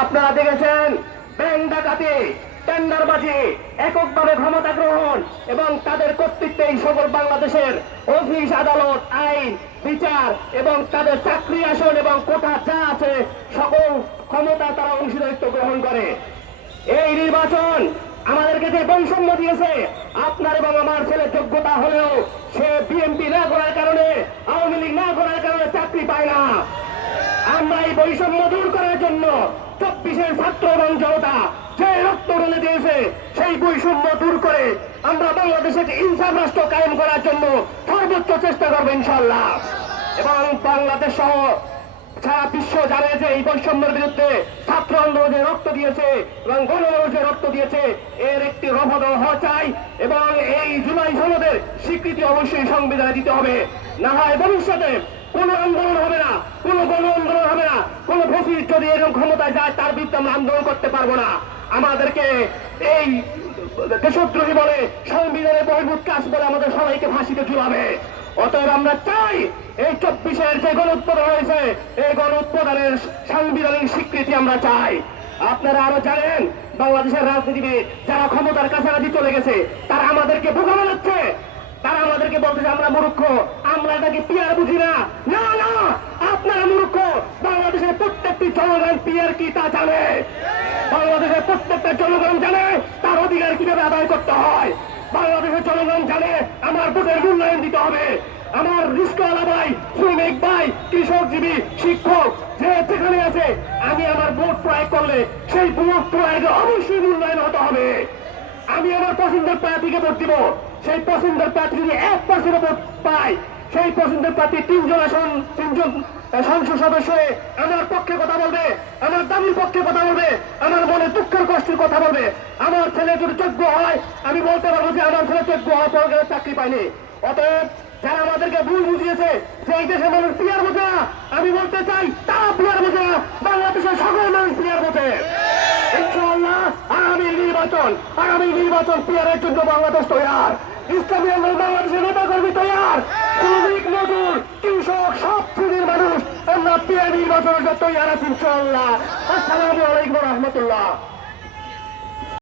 আপনারা দেখেছেন ব্যাংক ডাকাতি, টেন্ডারবাজি, এককভাবে ক্ষমতা গ্রহণ এবং তাদের কর্তৃত্বে এই সকল বাংলাদেশের অফিস, আদালত, আইন, বিচার এবং তাদের চাকরি আসন এবং কোটা যা আছে, সকল ক্ষমতা তারা অংশীদারিত্ব গ্রহণ করে। এই নির্বাচন আমাদেরকে যে বৈষম্য দিয়েছে, আপনার এবং আমার ছেলের যোগ্যতা হলেও সে বিএনপি না করার কারণে, আওয়ামী লীগ না করার কারণে চাকরি পায় না। আমরা এই বৈষম্য দূর করার জন্য চব্বিশের ছাত্র এবং জনতা যে রক্ত ঢেলে দিয়েছে, সেই বৈষম্য দূর করে আমরা বাংলাদেশে একটি ইনসাফ রাষ্ট্র কায়েম করার জন্য সর্বোচ্চ চেষ্টা করব ইনশাল্লাহ এবং বাংলাদেশ সহ সারা বিশ্ব জানে যে এই বৈষম্যের বিরুদ্ধে ছাত্র আন্দোলনে রক্ত দিয়েছে এবং গণমানুষে রক্ত দিয়েছে, এর একটি রফদল হওয়া চাই এবং এই জুলাই সনদের স্বীকৃতি অবশ্যই সংবিধানে দিতে হবে। না হয় ভবিষ্যতে কোন আন্দোলন হবে না, কোন গণ আন্দোলন হবে না কোন যদি এরকম ক্ষমতায় যায়, তার বিরুদ্ধে আমরা আন্দোলন করতে পারব না। আমাদেরকে এই দেশদ্রোহী বলে সংবিধানের বহির্ভূত কাজ বলে আমাদের সবাইকে ফাঁসিতে ঝুলাবে। অতএব আমরা চাই এই চব্বিশের যে গণ উৎপাদন হয়েছে, এই গণ উৎপাদনের সাংবিধানিক স্বীকৃতি আমরা চাই। আপনারা আরও জানেন, বাংলাদেশের রাজনীতিবিদ যারা ক্ষমতার কাছাকাছি চলে গেছে, তারা আমাদেরকে বোকা বানাচ্ছে। তারা আমাদেরকে বলতেছে, আমরা মূর্খ, আমরা এটাকে পিয়ার বুঝি না না না আপনারা মূর্খ বাংলাদেশের প্রত্যেকটি পিয়ার কি তা জানে? বাংলাদেশের প্রত্যেকটা জনগণ জানে, তার অধিকার কীভাবে আদায় করতে হয়? বাংলাদেশের জনগণ জানে, আমার ভোটের মূল্যায়ন দিতে হবে। আমার রিস্কওয়ালা ভাই, শ্রমিক ভাই, কৃষকজীবী, শিক্ষক, যে যেখানে আছে, আমি আমার ভোট প্রয়োগ করলে সেই ভোট প্রয়োগে অবশ্যই মূল্যায়ন হতে হবে। আমি আমার পছন্দের প্রার্থীকে ভোট দিব। সেই পছন্দের প্রার্থী যদি এক পার্সেন্ট ভোট পায় সেই পছন্দের প্রার্থী তিনজন আসন তিনজন সংসদ সদস্য আমার পক্ষে কথা বলবে আমার দাবির পক্ষে কথা বলবে আমার মনে দুঃখের কষ্টের কথা বলবে। আমার ছেলে যদি যোগ্য হয় আমি বলতে পারব যে আমার ছেলে যোগ্য হওয়ার পর চাকরি পায়নি। অতএব যারা আমাদেরকে ভুল বুঝিয়েছে যে এই দেশের মানুষ পিয়ার বোঝে না, আমি বলতে চাই তারা পিয়ার বোঝে না, বাংলাদেশের সকল মানুষ পিয়ার বোঝে। ইনশাআল্লাহ আগামী নির্বাচন আগামী নির্বাচন পিয়ারের জন্য বাংলাদেশ তৈয়ার। ইসলামী আন্দোলন বাংলাদেশের নেতা কর্মী তৈয়ার। নির্বাচনের জন্য তৈয়ার ইনশাআল্লাহ। আসসালামু আলাইকুম রহমতুল্লাহ।